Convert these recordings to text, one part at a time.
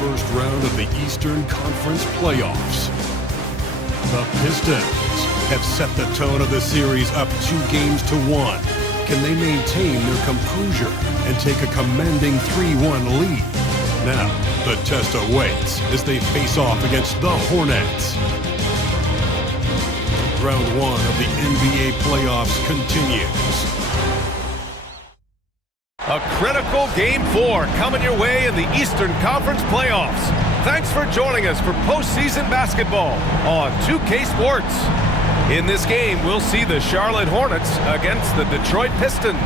first round of the Eastern Conference playoffs. The Pistons have set the tone of the series up 2-1. Can they maintain their composure and take a commanding 3-1 lead? Now, the test awaits as they face off against the Hornets. Round 1 of the NBA playoffs continues. A critical Game 4 coming your way in the Eastern Conference playoffs. Thanks for joining us for postseason basketball on 2K Sports. In this game, we'll see the Charlotte Hornets against the Detroit Pistons.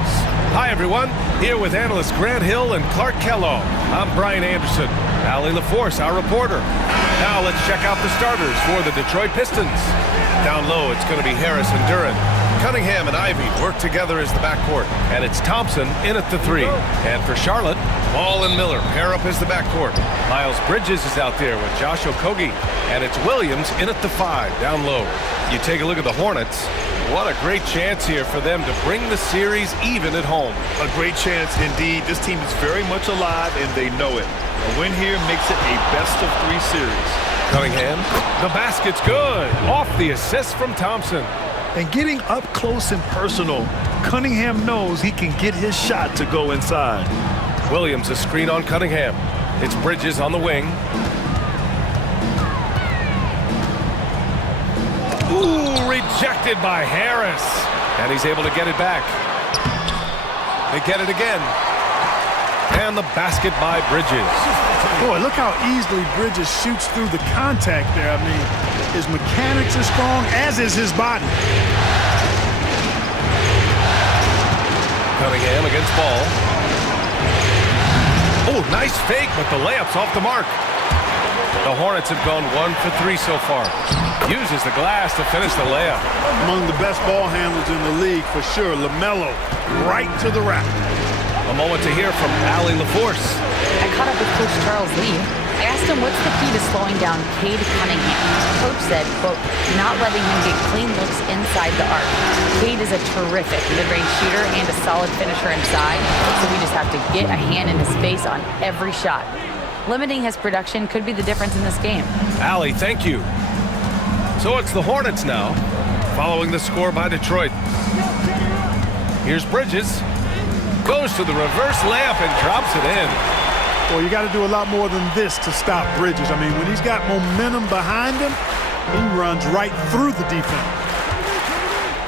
Hi, everyone. Here with analysts Grant Hill and Clark Kellogg. I'm Brian Anderson. Allie LaForce, our reporter. Now let's check out the starters for the Detroit Pistons. Down low, it's going to be Harris and Duren. Cunningham and Ivy work together as the backcourt. And it's Thompson in at the 3. And for Charlotte, Ball and Miller pair up as the backcourt. Miles Bridges is out there with Josh Okogie. And it's Williams in at the 5, down low. You take a look at the Hornets. What a great chance here for them to bring the series even at home. A great chance indeed. This team is very much alive, and they know it. A win here makes it a best-of-3 series. Cunningham, the basket's good. Off the assist from Thompson. And getting up close and personal, Cunningham knows he can get his shot to go inside. Williams a screen on Cunningham. It's Bridges on the wing. Ooh, rejected by Harris. And he's able to get it back. They get it again. And the basket by Bridges. Boy, look how easily Bridges shoots through the contact there. I mean, his mechanics are strong, as is his body. Cunningham against Ball. Oh, nice fake, but the layup's off the mark. The Hornets have gone 1 for 3 so far. Uses the glass to finish the layup. Among the best ball handlers in the league, for sure. LaMelo, right to the rack. A moment to hear from Allie LaForce. I caught up with Coach Charles Lee. I asked him what's the key to slowing down Cade Cunningham. Coach said, quote, not letting him get clean looks inside the arc. Cade is a terrific mid-range shooter and a solid finisher inside, so we just have to get a hand in his face on every shot. Limiting his production could be the difference in this game. Allie, thank you. So it's the Hornets now, following the score by Detroit. Here's Bridges. Goes to the reverse layup and drops it in. Well, you got to do a lot more than this to stop Bridges. I mean, when he's got momentum behind him, he runs right through the defense.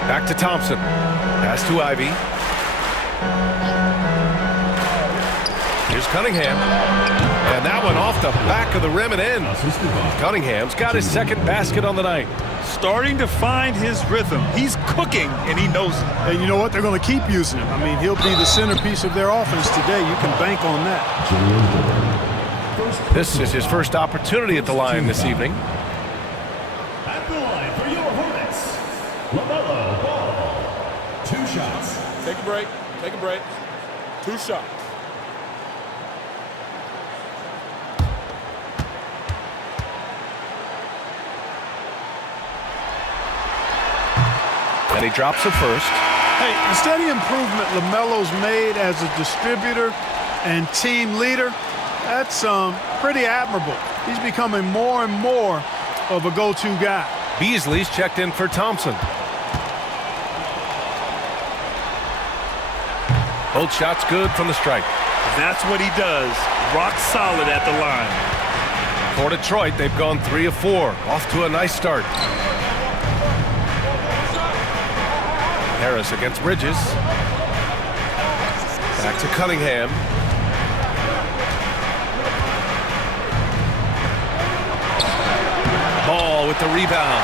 Back to Thompson. Pass to Ivy. Here's Cunningham. And that one off the back of the rim and in. Cunningham's got his second basket on the night. Starting to find his rhythm. He's cooking, and he knows it. And you know what? They're going to keep using him. I mean, he'll be the centerpiece of their offense today. You can bank on that. This is his first opportunity at the line this evening. At the line for your Hornets, LaMelo Ball. 2 shots. Take a break. Take a break. 2 shots. And he drops it first. Hey, the steady improvement LaMelo's made as a distributor and team leader, that's pretty admirable. He's becoming more and more of a go-to guy. Beasley's checked in for Thompson. Both shots good from the strike. That's what he does. Rock solid at the line. For Detroit, they've gone 3 of 4. Off to a nice start. Harris against Bridges. Back to Cunningham. Ball with the rebound.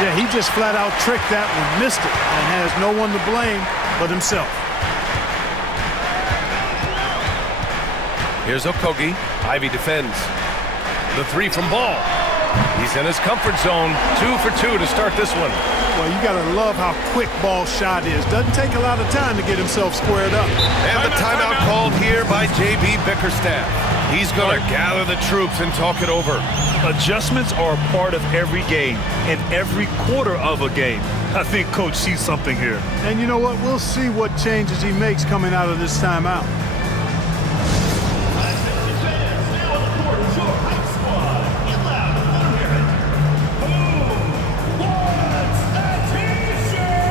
Yeah, he just flat out tricked that one, missed it, and has no one to blame but himself. Here's Okogie. Ivy defends. The 3 from Ball. He's in his comfort zone. 2 for 2 to start this one. Well, you got to love how quick Ball's shot is. Doesn't take a lot of time to get himself squared up. And the timeout called here by J.B. Bickerstaff. He's going to gather the troops and talk it over. Adjustments are a part of every game and every quarter of a game. I think Coach sees something here. And you know what? We'll see what changes he makes coming out of this timeout. on the court is your hype squad. Get loud, let 'em hear it. Boom! What's a T-shirt?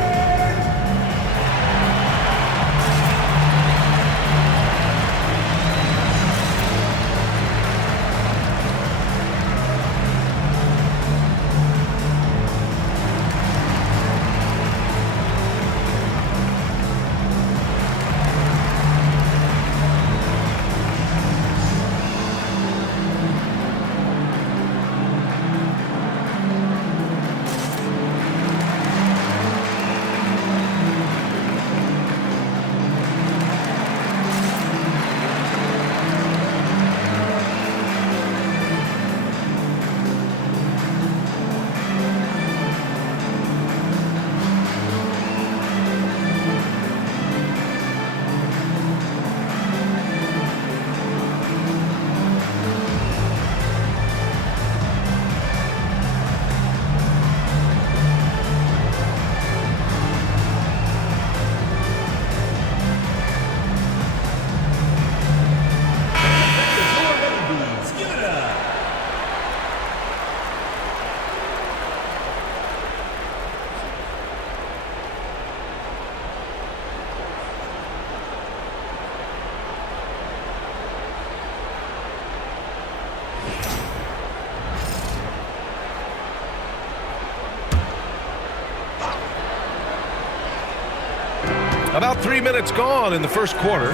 About 3 minutes gone in the first quarter.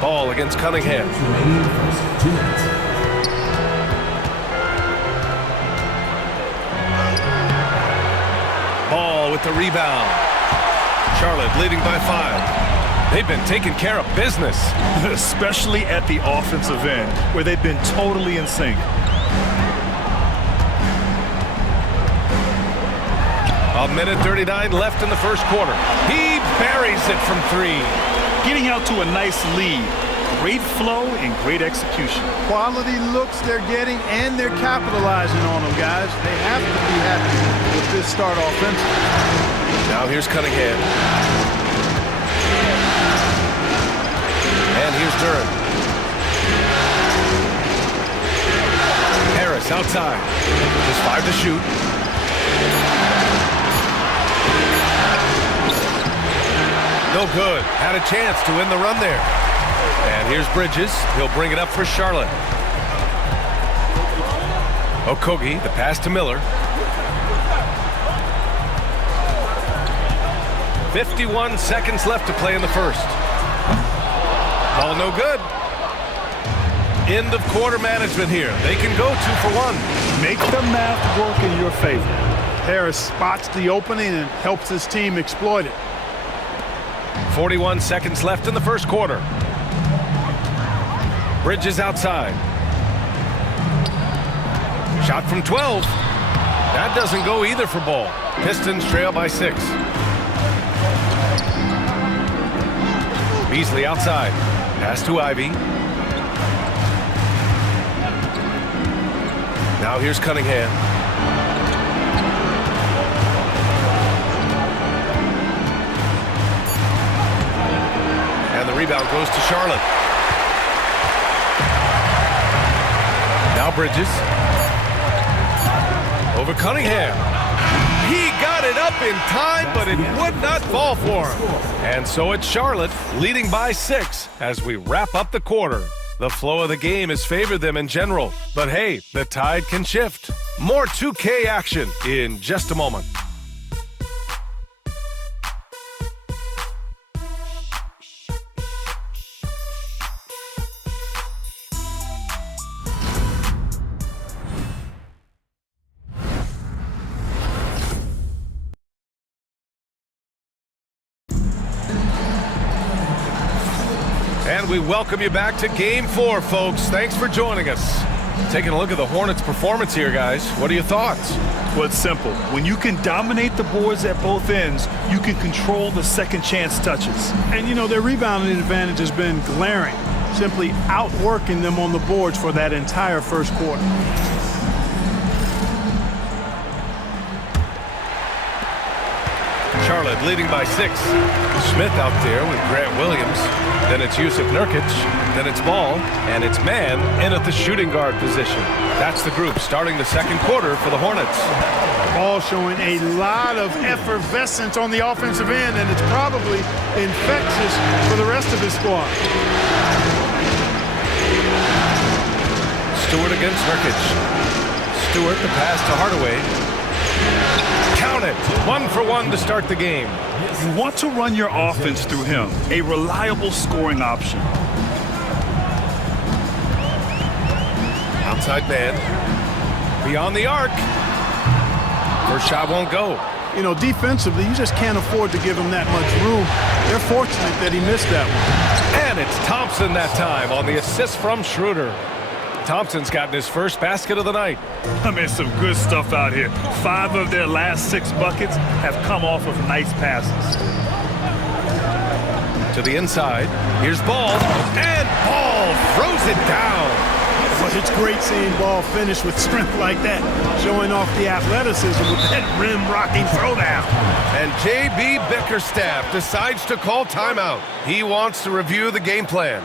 Ball against Cunningham. Ball with the rebound. Charlotte leading by 5. They've been taking care of business. Especially at the offensive end, where they've been totally in sync. A minute 39 left in the first quarter. He buries it from 3. Getting out to a nice lead. Great flow and great execution. Quality looks they're getting, and they're capitalizing on them, guys. They have to be happy with this start offensively. Now here's Cunningham. And here's Duran. Harris outside. Just 5 to shoot. No good. Had a chance to win the run there. And here's Bridges. He'll bring it up for Charlotte. Okogie, the pass to Miller. 51 seconds left to play in the first. Ball no good. End of quarter management here. They can go 2 for 1. Make the math work in your favor. Harris spots the opening and helps his team exploit it. 41 seconds left in the first quarter. Bridges outside. Shot from 12. That doesn't go either for Ball. Pistons trail by 6. Beasley outside. Pass to Ivy. Now here's Cunningham. And the rebound goes to Charlotte. Now Bridges. Over Cunningham. He got it up in time, but it would not fall for him. And so it's Charlotte leading by 6 as we wrap up the quarter. The flow of the game has favored them in general, but hey, the tide can shift. More 2K action in just a moment. And we welcome you back to Game 4, folks. Thanks for joining us. Taking a look at the Hornets' performance here, guys. What are your thoughts? Well, it's simple. When you can dominate the boards at both ends, you can control the second chance touches. And, you know, their rebounding advantage has been glaring, simply outworking them on the boards for that entire first quarter. Charlotte leading by 6. Smith out there with Grant Williams. Then it's Yusuf Nurkic. Then it's Ball. And it's Mann in at the shooting guard position. That's the group starting the second quarter for the Hornets. Ball showing a lot of effervescence on the offensive end, and it's probably infectious for the rest of his squad. Stewart against Nurkic. Stewart the pass to Hardaway. Count it. 1 for 1 to start the game. You want to run your offense through him, a reliable scoring option. Outside man. Beyond the arc. First shot won't go. You know, defensively, you just can't afford to give him that much room. They're fortunate that he missed that one. And it's Thompson that time on the assist from Schroeder. Thompson's gotten his first basket of the night. I mean, some good stuff out here. 5 of their last 6 buckets have come off of nice passes. To the inside. Here's Ball. And Ball throws it down. Well, it's great seeing Ball finish with strength like that, showing off the athleticism with that rim-rocking throwdown. And J.B. Bickerstaff decides to call timeout. He wants to review the game plan.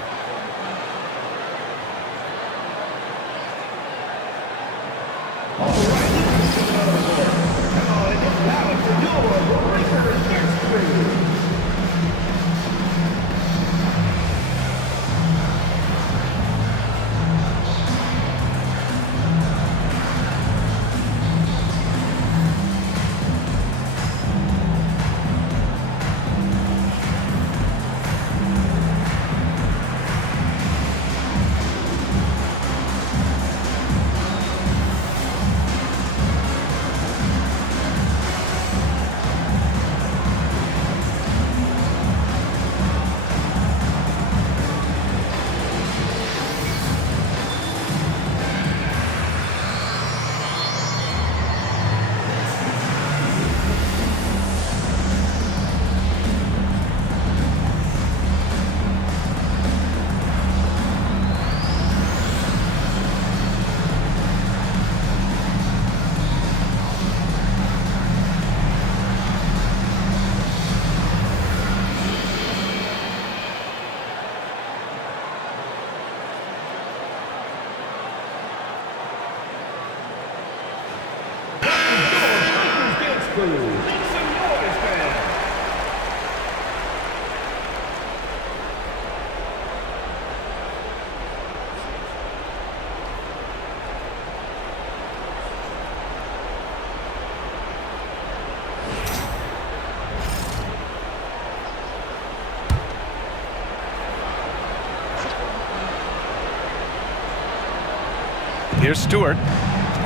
Here's Stewart.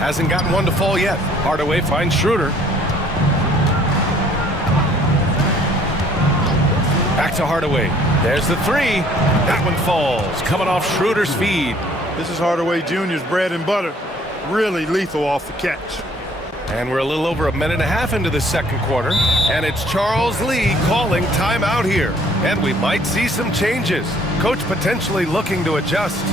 Hasn't gotten one to fall yet. Hardaway finds Schroeder. Back to Hardaway. There's the 3. That one falls. Coming off Schroeder's feed. This is Hardaway Jr.'s bread and butter. Really lethal off the catch. And we're a little over a minute and a half into the second quarter. And it's Charles Lee calling timeout here. And we might see some changes. Coach potentially looking to adjust.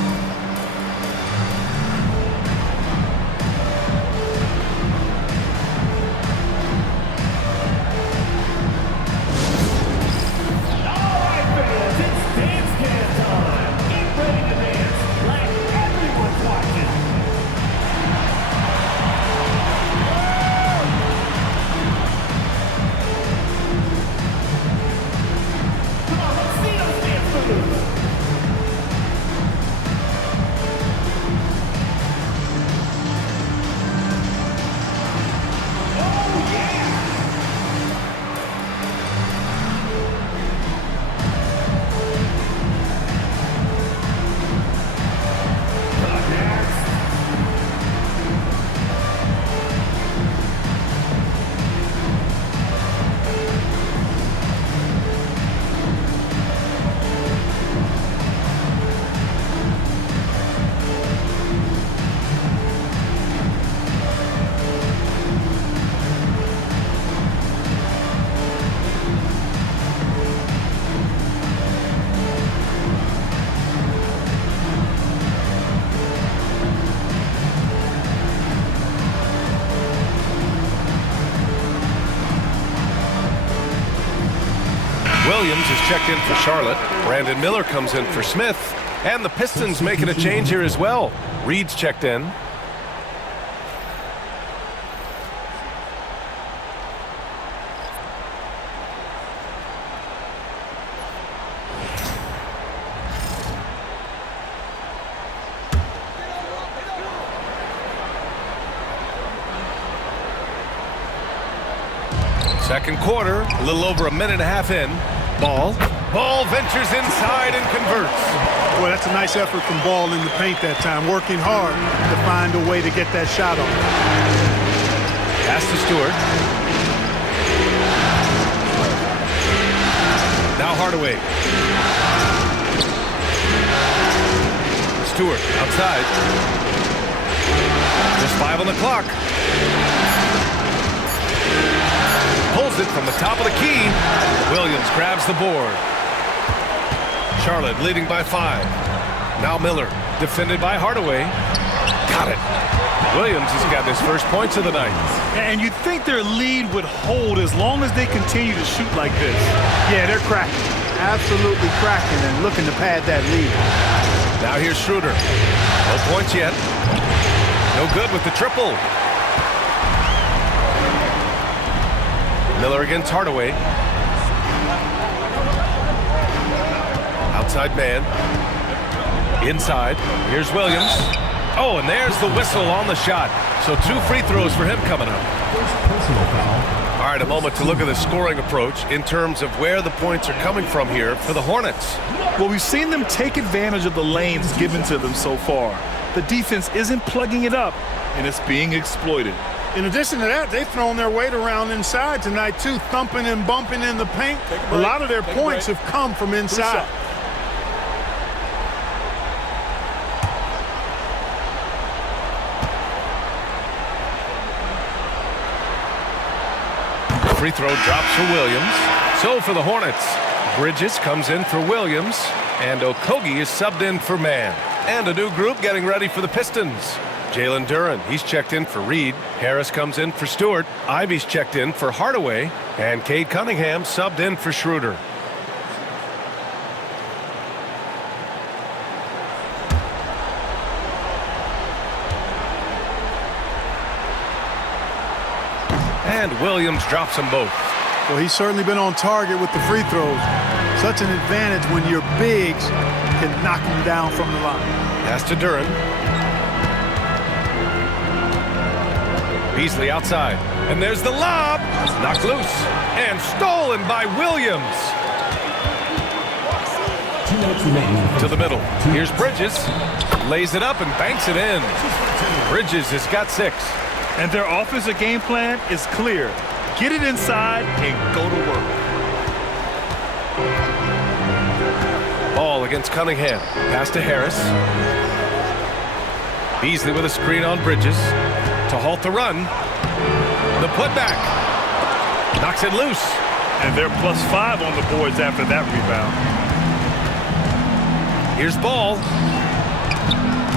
checked in for Charlotte. Brandon Miller comes in for Smith. And the Pistons making a change here as well. Reed's checked in. Second quarter, a little over a minute and a half in. Ball ventures inside and converts. Boy, that's a nice effort from Ball in the paint that time, working hard to find a way to get that shot off. Pass to Stewart. Now Hardaway. Stewart outside. Just 5 on the clock. Pulls it from the top of the key. Williams grabs the board. Charlotte leading by 5. Now Miller, defended by Hardaway. Got it. Williams has got his first points of the night. And you'd think their lead would hold as long as they continue to shoot like this. Yeah, they're cracking. Absolutely cracking and looking to pad that lead. Now here's Schroeder. No points yet. No good with the triple. Miller against Hardaway. Outside man. Inside. Here's Williams. Oh, and there's the whistle on the shot. So 2 free throws for him coming up. All right, a moment to look at the scoring approach in terms of where the points are coming from here for the Hornets. Well, we've seen them take advantage of the lanes given to them so far. The defense isn't plugging it up, and it's being exploited. In addition to that, they've thrown their weight around inside tonight, too, thumping and bumping in the paint. A lot of their points have come from inside. Free throw drops for Williams. So for the Hornets, Bridges comes in for Williams, and Okogie is subbed in for Mann. And a new group getting ready for the Pistons. Jalen Duren, he's checked in for Reed. Harris comes in for Stewart. Ivy's checked in for Hardaway. And Cade Cunningham subbed in for Schroeder. And Williams drops them both. Well, he's certainly been on target with the free throws. Such an advantage when your bigs can knock them down from the line. Pass to Duren. Beasley outside. And there's the lob. Knocked loose. And stolen by Williams. To the middle. Here's Bridges. Lays it up and banks it in. Bridges has got 6. And their offensive game plan is clear. Get it inside and go to work. Ball against Cunningham. Pass to Harris. Beasley with a screen on Bridges. To halt the run. The putback. Knocks it loose. And they're +5 on the boards after that rebound. Here's Ball.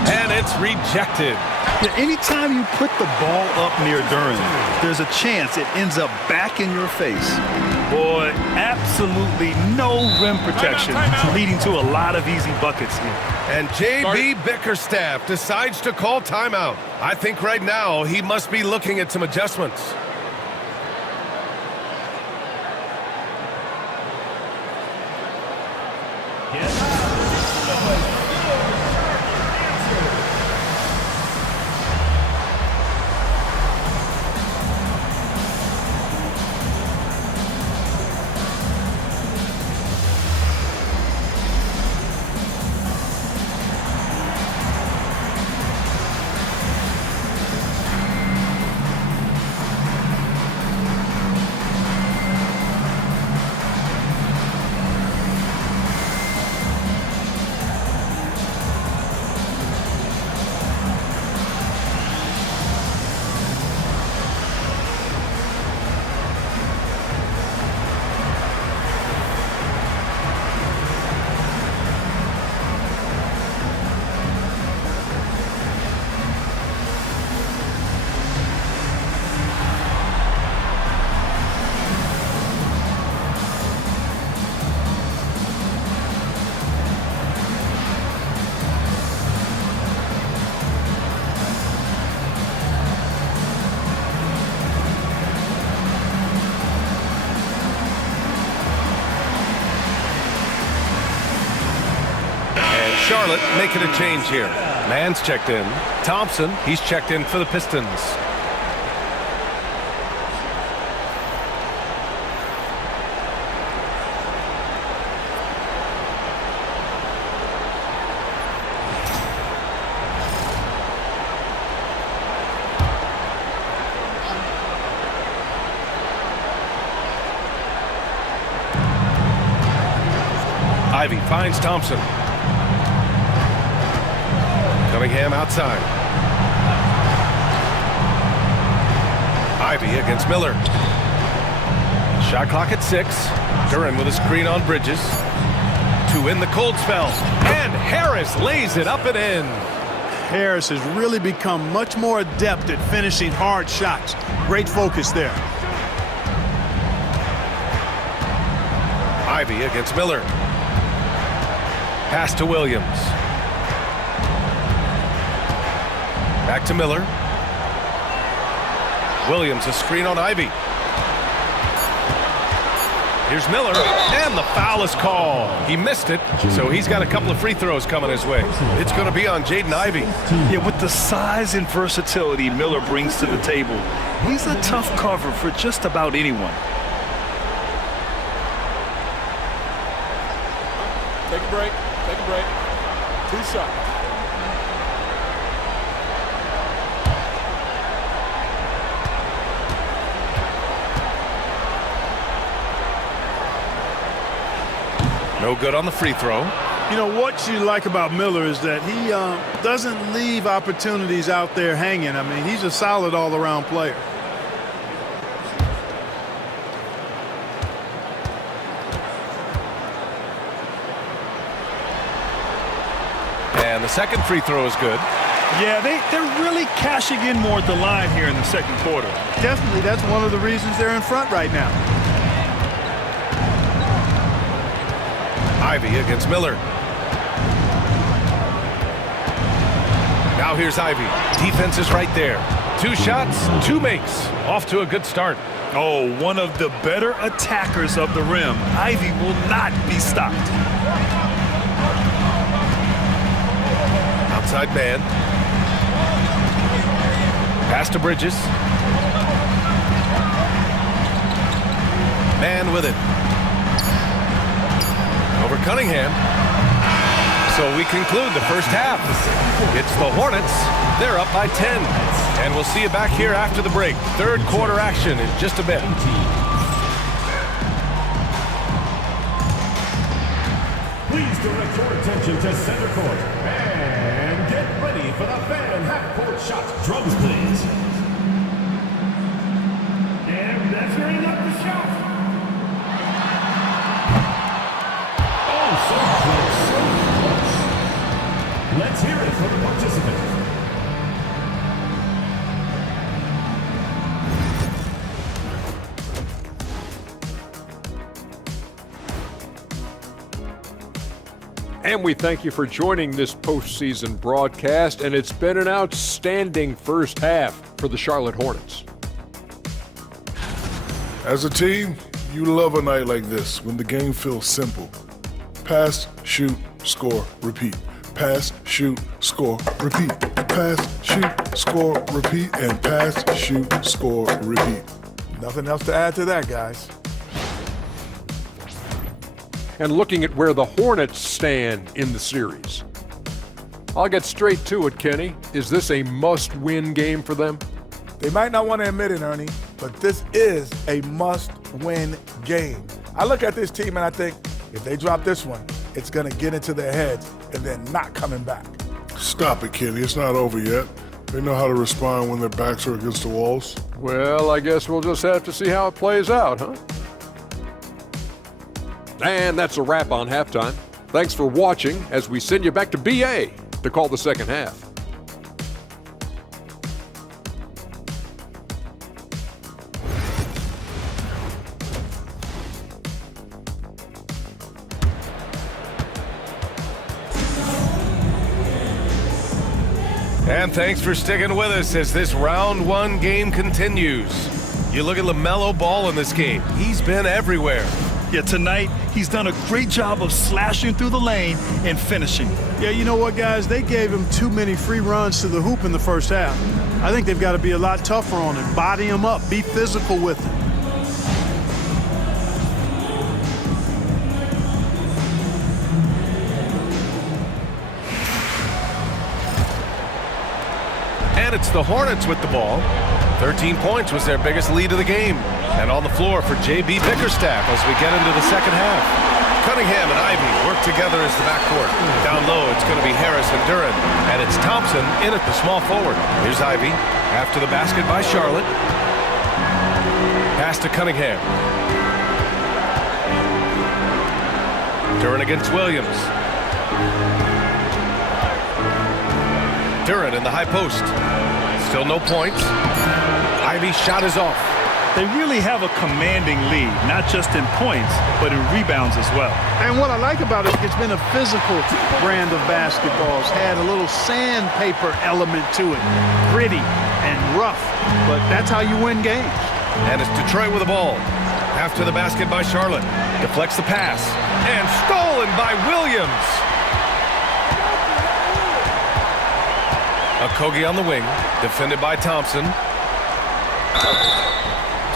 And it's rejected. Yeah, anytime you put the ball up near Duren, there's a chance it ends up back in your face. Boy, absolutely no rim protection, leading to a lot of easy buckets here. And J.B. Bickerstaff decides to call timeout. I think right now he must be looking at some adjustments. Charlotte making a change here. Mann's checked in. Thompson, he's checked in for the Pistons. Ivy finds Thompson. Cunningham outside. Ivy against Miller. Shot clock at 6. Duran with a screen on Bridges. To win the cold spell. And Harris lays it up and in. Harris has really become much more adept at finishing hard shots. Great focus there. Ivy against Miller. Pass to Williams. Back to Miller. Williams, a screen on Ivy. Here's Miller, and the foul is called. He missed it, so he's got a couple of free throws coming his way. It's going to be on Jaden Ivy. Yeah, with the size and versatility Miller brings to the table, he's a tough cover for just about anyone. Take a break. Take a break. 2 shots. No good on the free throw. You know, what you like about Miller is that he doesn't leave opportunities out there hanging. I mean, he's a solid all-around player. And the second free throw is good. Yeah, they're really cashing in more at the line here in the second quarter. Definitely, that's one of the reasons they're in front right now. Ivy against Miller. Now here's Ivy. Defense is right there. 2 shots, 2 makes. Off to a good start. Oh, one of the better attackers of the rim. Ivy will not be stopped. Outside man. Pass to Bridges. Man with it. Over Cunningham. So we conclude the first half. It's the Hornets. They're up by 10. And we'll see you back here after the break. Third quarter action in just a bit. Please direct your attention to center court. And get ready for the fan half-court shot. Drums, please. And that's ready up the shot. So close. Let's hear it from the participants. And we thank you for joining this postseason broadcast, and it's been an outstanding first half for the Charlotte Hornets. As a team, you love a night like this when the game feels simple. Pass, shoot, score, repeat. Pass, shoot, score, repeat. Pass, shoot, score, repeat. And pass, shoot, score, repeat. Nothing else to add to that, guys. And looking at where the Hornets stand in the series, I'll get straight to it, Kenny. Is this a must-win game for them? They might not want to admit it, Ernie, but this is a must-win game. I look at this team and I think, if they drop this one, it's going to get into their heads and then not coming back. Stop it, Kenny. It's not over yet. They know how to respond when their backs are against the walls. Well, I guess we'll just have to see how it plays out, huh? And that's a wrap on halftime. Thanks for watching as we send you back to BA to call the second half. And thanks for sticking with us as this round 1 game continues. You look at LaMelo Ball in this game. He's been everywhere. Yeah, tonight He's done a great job of slashing through the lane and finishing. Yeah, you know what, guys? They gave him too many free runs to the hoop in the first half. I think they've got to be a lot tougher on him. Body him up. Be physical with him. And it's the Hornets with the ball. 13 points was their biggest lead of the game. And on the floor for J.B. Bickerstaff as we get into the second half. Cunningham and Ivy work together as the backcourt. Down low, it's going to be Harris and Duran. And it's Thompson in at the small forward. Here's Ivy after the basket by Charlotte. Pass to Cunningham. Duran against Williams. Duran in the high post. Still no points. Ivy's shot is off. They really have a commanding lead, not just in points, but in rebounds as well. And what I like about it, it's been a physical brand of basketball. It's had a little sandpaper element to it. Gritty and rough, but that's how you win games. And it's Detroit with the ball. After the basket by Charlotte. Deflects the pass. And stolen by Williams. Okogie on the wing. Defended by Thompson.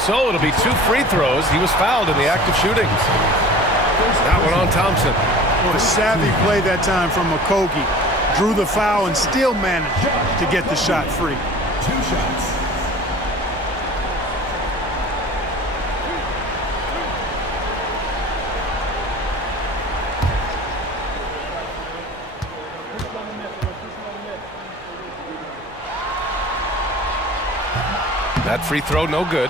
So it'll be 2 free throws. He was fouled in the act of shooting. That one on Thompson. Well, a savvy play that time from Okogie. Drew the foul and still managed to get the shot free. 2 shots. That free throw no good.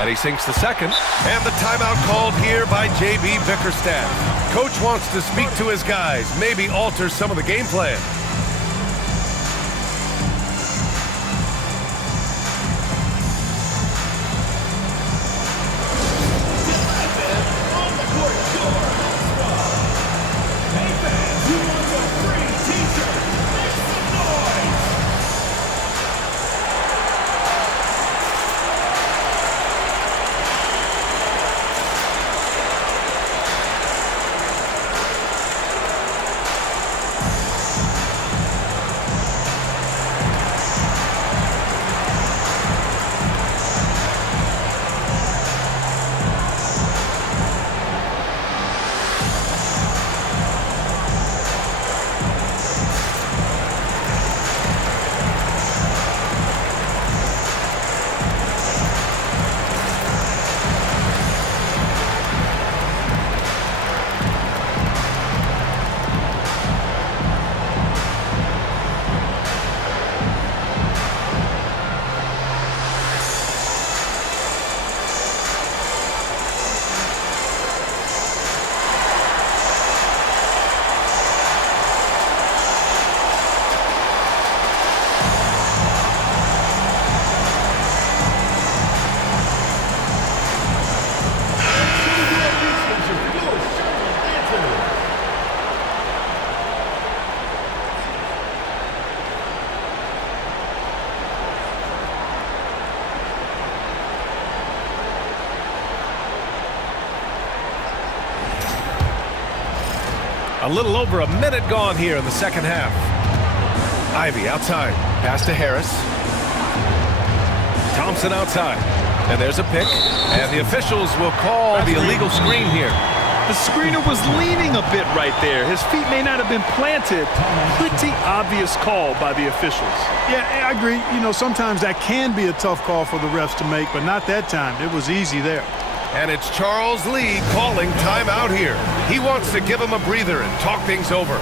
And he sinks the second. And the timeout called here by J.B. Bickerstaff. Coach wants to speak to his guys, maybe alter some of the game plan. A little over a minute gone here in the second half. Ivy outside. Pass to Harris. Thompson outside. And there's a pick. And the officials will call the illegal screen here. The screener was leaning a bit right there. His feet may not have been planted. Pretty obvious call by the officials. Yeah, I agree. You know, sometimes that can be a tough call for the refs to make, but not that time. It was easy there. And it's Charles Lee calling timeout here. He wants to give him a breather and talk things over.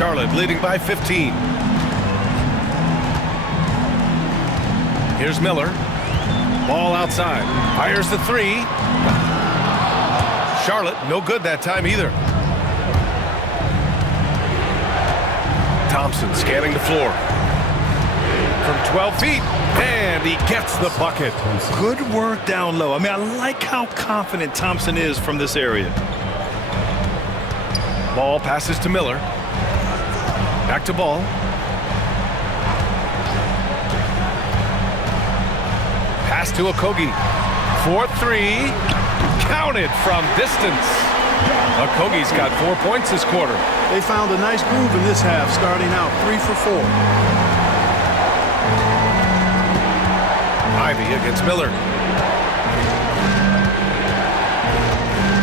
Charlotte leading by 15. Here's Miller. Ball outside. Fires the three. Charlotte, no good that time either. Thompson scanning the floor. From 12 feet, and he gets the bucket. Good work down low. I mean, I like how confident Thompson is from this area. Ball passes to Miller. Back to Ball. Pass to Okogie. 4-3. Counted from distance. Okogie's got 4 points this quarter. They found a nice groove in this half, starting out 3 for 4. Ivy against Miller.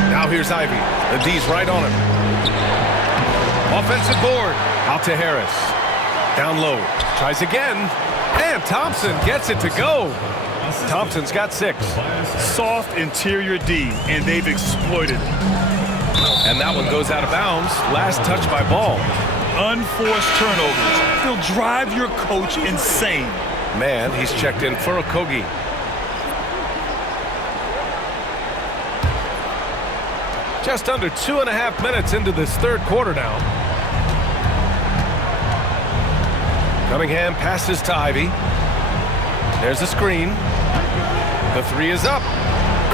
Now here's Ivy. The D's right on him. Offensive board. Out to Harris. Down low. Tries again. And Thompson gets it to go. Thompson's got 6. Soft interior D, and they've exploited it. And that one goes out of bounds. Last touch by Ball. Unforced turnovers. They'll drive your coach insane. Man, he's checked in for Okogie. Just under 2.5 minutes into this third quarter now. Cunningham passes to Ivy. There's a screen. The three is up.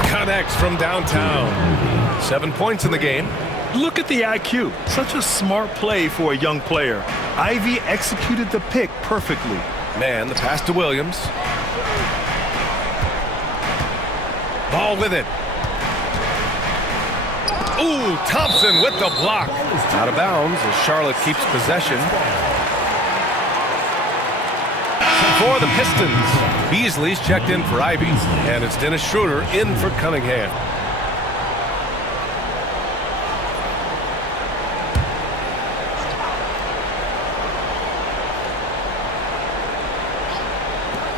Connects from downtown. 7 points in the game. Look at the IQ. Such a smart play for a young player. Ivy executed the pick perfectly. Man, the pass to Williams. Ball with it. Ooh, Thompson with the block. Out of bounds as Charlotte keeps possession. For the Pistons, Beasley's checked in for Ivy, and it's Dennis Schroeder in for Cunningham.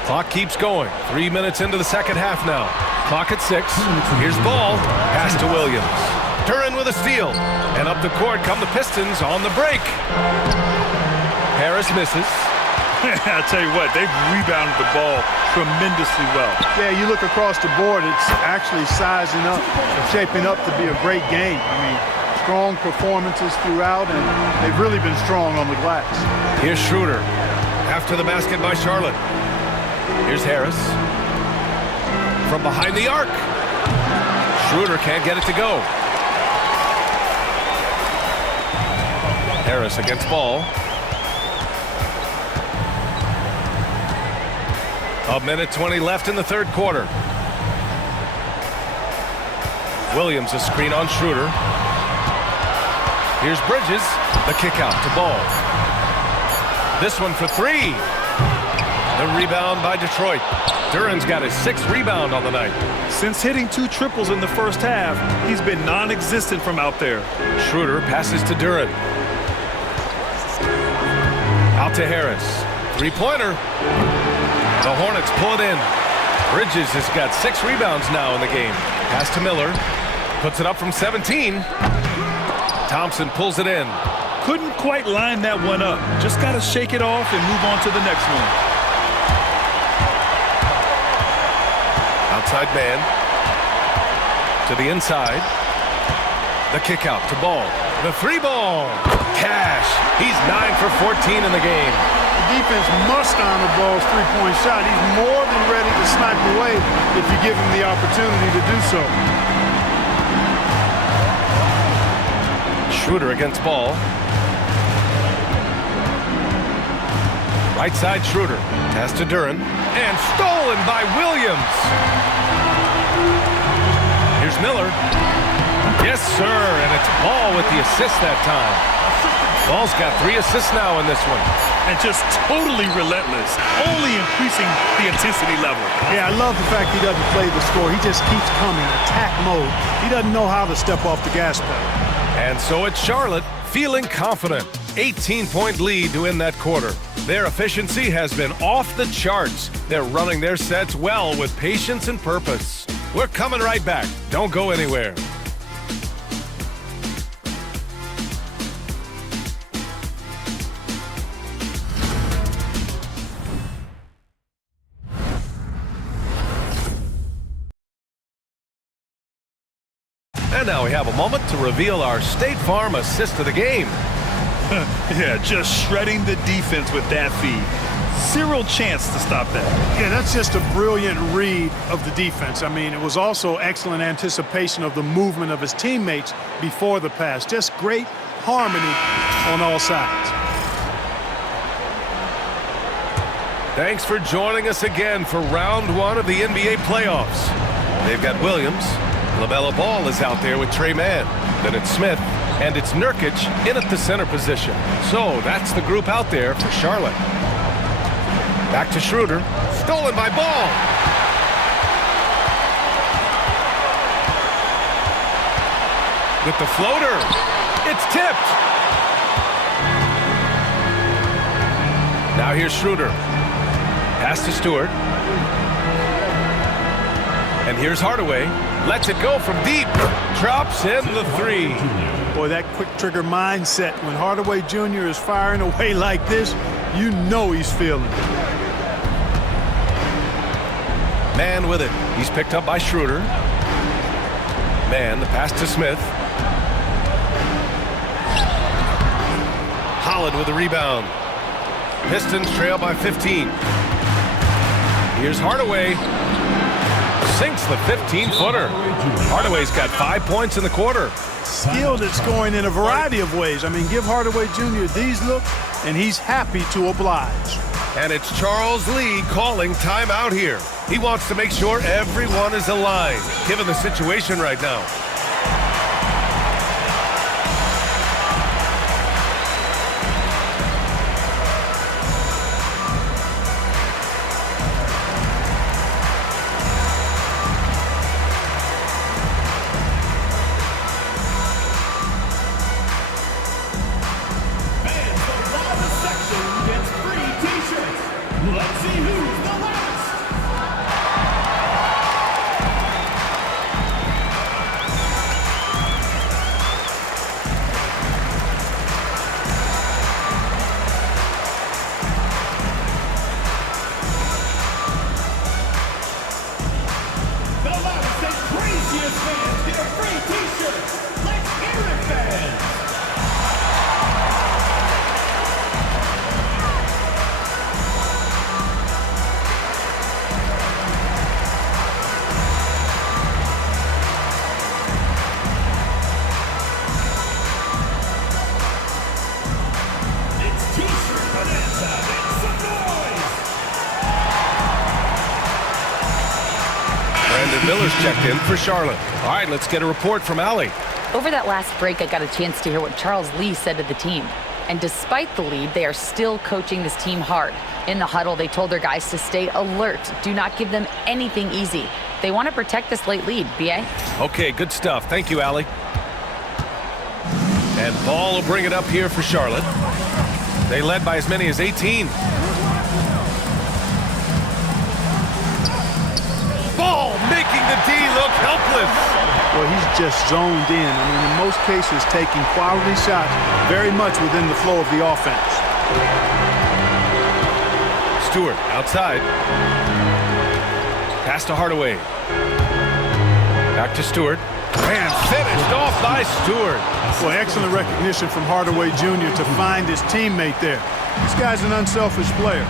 Clock keeps going. 3 minutes into the second half now. Clock at 6. Here's Ball. Pass to Williams. Duren with a steal. And up the court come the Pistons on the break. Harris misses. I tell you what, they've rebounded the ball tremendously well. Yeah, you look across the board, it's actually sizing up and shaping up to be a great game. I mean, strong performances throughout, and they've really been strong on the glass. Here's Schroeder. After the basket by Charlotte. Here's Harris. From behind the arc. Schroeder can't get it to go. Harris against Ball. A minute 20 left in the third quarter. Williams a screen on Schroeder. Here's Bridges. The kick out to Ball. This one for 3. The rebound by Detroit. Duren's got his 6th rebound on the night. Since hitting 2 triples in the first half, he's been non-existent from out there. Schroeder passes to Duren. Out to Harris. 3-pointer. The Hornets pull it in. Bridges has got 6 rebounds now in the game. Pass to Miller. Puts it up from 17. Thompson pulls it in. Couldn't quite line that one up. Just got to shake it off and move on to the next one. Outside man. To the inside. The kick out to Ball. The 3-ball. Cash. He's 9 for 14 in the game. The defense must honor Ball's three-point shot. He's more than ready to snipe away if you give him the opportunity to do so. Schroeder against Ball. Right side Schroeder. Pass to Duren. And stolen by Williams. Here's Miller. Yes, sir. And it's Ball with the assist that time. Ball's got 3 assists now in this one. And just totally relentless, only increasing the intensity level. Yeah, I love the fact he doesn't play the score. He just keeps coming, attack mode. He doesn't know how to step off the gas pedal. And so it's Charlotte feeling confident. 18-point lead to end that quarter. Their efficiency has been off the charts. They're running their sets well with patience and purpose. We're coming right back. Don't go anywhere. And now we have a moment to reveal our State Farm assist of the game. Yeah, just shredding the defense with that feed. Zero chance to stop that. Yeah, that's just a brilliant read of the defense. I mean, it was also excellent anticipation of the movement of his teammates before the pass. Just great harmony on all sides. Thanks for joining us again for round one of the NBA playoffs. They've got Williams. LaMelo Ball is out there with Trey Mann. Then it's Smith. And it's Nurkic in at the center position. So that's the group out there for Charlotte. Back to Schroeder. Stolen by Ball. With the floater. It's tipped. Now here's Schroeder. Pass to Stewart. And here's Hardaway. Lets it go from deep. Drops in the three. Boy, that quick trigger mindset. When Hardaway Jr. is firing away like this, you know he's feeling it. Mann with it. He's picked up by Schroeder. Mann, the pass to Smith. Holland with the rebound. Pistons trail by 15. Here's Hardaway. Sinks the 15-footer. Hardaway's got 5 points in the quarter. Skilled at scoring in a variety of ways. I mean, give Hardaway Jr. these looks, and he's happy to oblige. And it's Charles Lee calling timeout here. He wants to make sure everyone is aligned, given the situation right now. Let's see who's the last. The loudest and craziest fans get a free t-shirt. Let's hear it, fans. Miller's checked in for Charlotte. All right, let's get a report from Allie. Over that last break, I got a chance to hear what Charles Lee said to the team. And despite the lead, they are still coaching this team hard. In the huddle, they told their guys to stay alert. Do not give them anything easy. They want to protect this late lead, B.A. Okay, good stuff. Thank you, Allie. And Ball will bring it up here for Charlotte. They led by as many as 18. Ball making the D look helpless. Well, he's just zoned in. I mean, in most cases, taking quality shots very much within the flow of the offense. Stewart outside. Pass to Hardaway. Back to Stewart. And finished off by Stewart. Well, excellent recognition from Hardaway Jr. to find his teammate there. This guy's an unselfish player.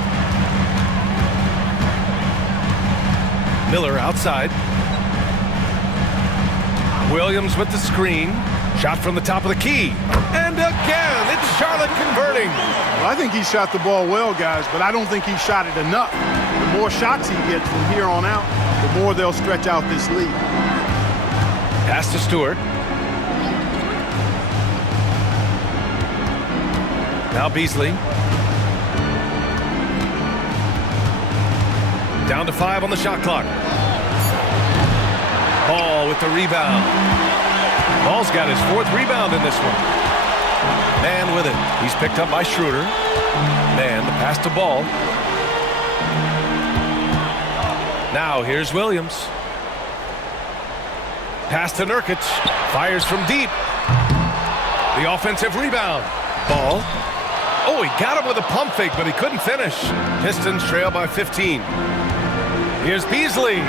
Miller outside. Williams with the screen. Shot from the top of the key. And again, it's Charlotte converting. Well, I think he shot the ball well, guys, but I don't think he shot it enough. The more shots he gets from here on out, the more they'll stretch out this lead. Pass to Stewart. Now Beasley. Down to 5 on the shot clock. Ball with the rebound. Ball's got his 4th rebound in this one. Mann with it. He's picked up by Schroeder. Mann, the pass to Ball. Now here's Williams. Pass to Nurkic. Fires from deep. The offensive rebound. Ball. Oh, he got him with a pump fake, but he couldn't finish. Pistons trail by 15. Here's Beasley.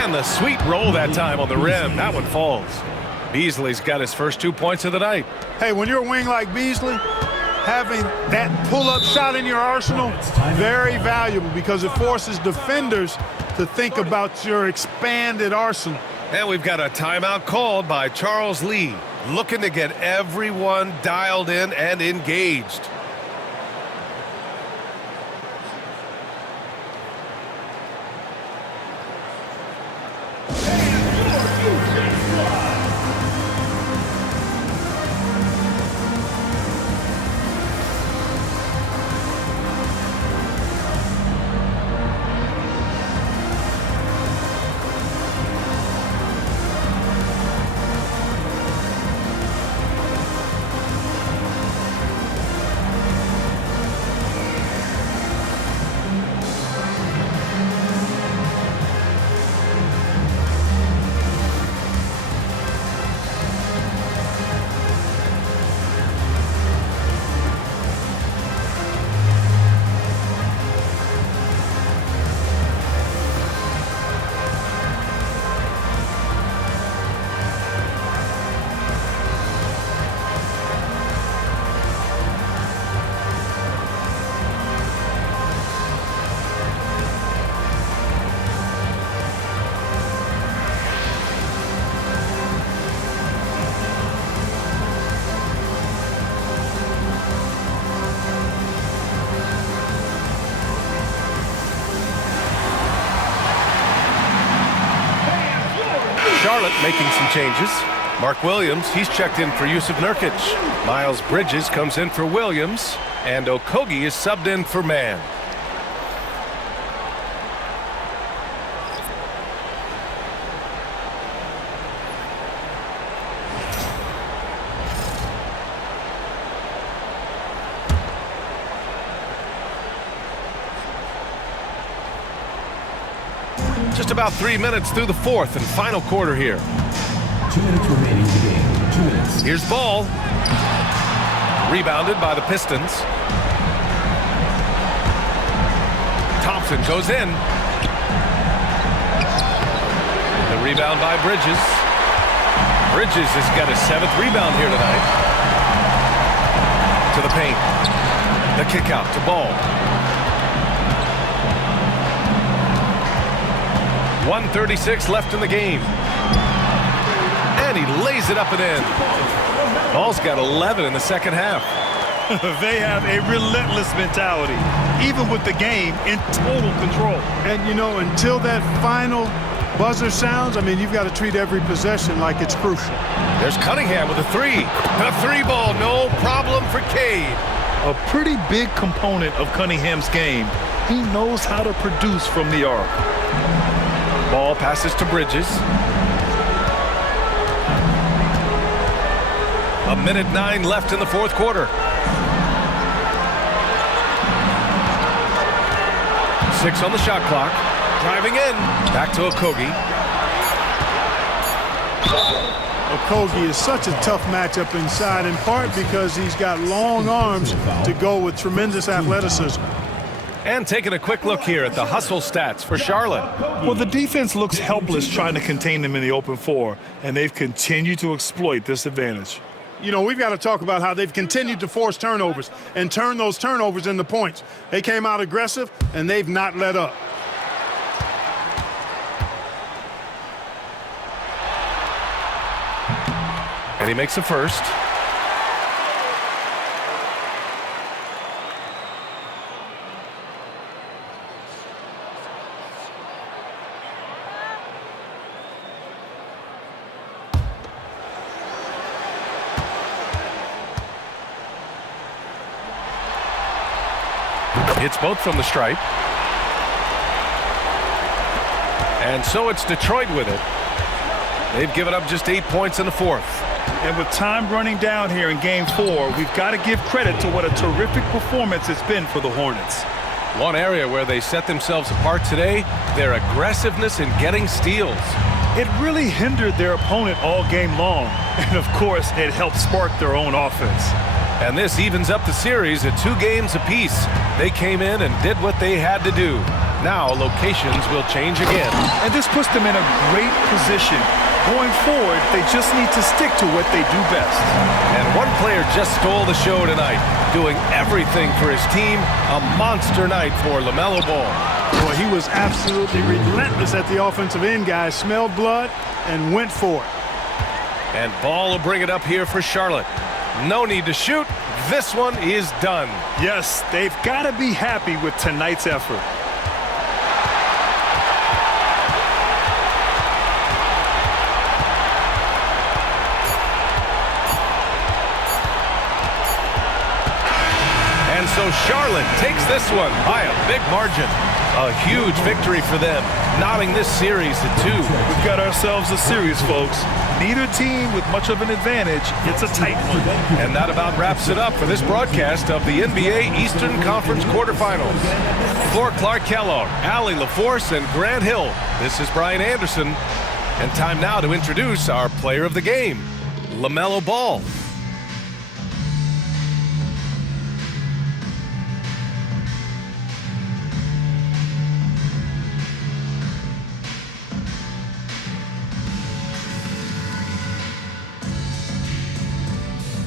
And And the sweet roll that time on the rim. That one falls. Beasley's got his first 2 points of the night. Hey, when you're a wing like Beasley, having that pull-up shot in your arsenal, very valuable because it forces defenders to think about your expanded arsenal. And we've got a timeout called by Charles Lee, looking to get everyone dialed in and engaged. Charlotte making some changes. Mark Williams, he's checked in for Yusuf Nurkic. Miles Bridges comes in for Williams. And Okogie is subbed in for Mann. Just about 3 minutes through the fourth and final quarter here. 2 minutes remaining in the game. 2 minutes. Here's ball. Rebounded by the Pistons. Thompson goes in. The rebound by Bridges. Bridges has got his 7th rebound here tonight. To the paint. The kick out to Ball. 1:36 left in the game. And he lays it up and in. Ball's got 11 in the second half. They have a relentless mentality, even with the game in total control. And, you know, until that final buzzer sounds, I mean, you've got to treat every possession like it's crucial. There's Cunningham with a three. The three ball, no problem for Cade. A pretty big component of Cunningham's game. He knows how to produce from the arc. Ball passes to Bridges. 1:09 left in the fourth quarter. 6 on the shot clock. Driving in. Back to Okogie. Okogie is such a tough matchup inside, in part because he's got long arms to go with tremendous athleticism. And taking a quick look here at the hustle stats for Charlotte. Well, the defense looks helpless trying to contain them in the open floor, and they've continued to exploit this advantage. You know, we've got to talk about how they've continued to force turnovers and turn those turnovers into points. They came out aggressive, and they've not let up. And he makes a first. Hits both from the stripe. And so it's Detroit with it. They've given up just 8 points in the fourth. And with time running down here in Game 4, we've got to give credit to what a terrific performance it's been for the Hornets. One area where they set themselves apart today, their aggressiveness in getting steals. It really hindered their opponent all game long. And, of course, it helped spark their own offense. And this evens up the series at 2 games apiece. They came in and did what they had to do. Now locations will change again. And this puts them in a great position. Going forward, they just need to stick to what they do best. And one player just stole the show tonight, doing everything for his team. A monster night for LaMelo Ball. Boy, he was absolutely relentless at the offensive end, guys. Smelled blood and went for it. And Ball will bring it up here for Charlotte. No need to shoot. This one is done. Yes, they've got to be happy with tonight's effort. And so Charlotte takes this one by a big margin. A huge victory for them, knotting this series to 2. We've got ourselves a series, folks. Neither team with much of an advantage. It's a tight one. And that about wraps it up for this broadcast of the NBA Eastern Conference quarterfinals. For Clark Kellogg, Allie LaForce, and Grant Hill, this is Brian Anderson. And time now to introduce our player of the game, LaMelo Ball.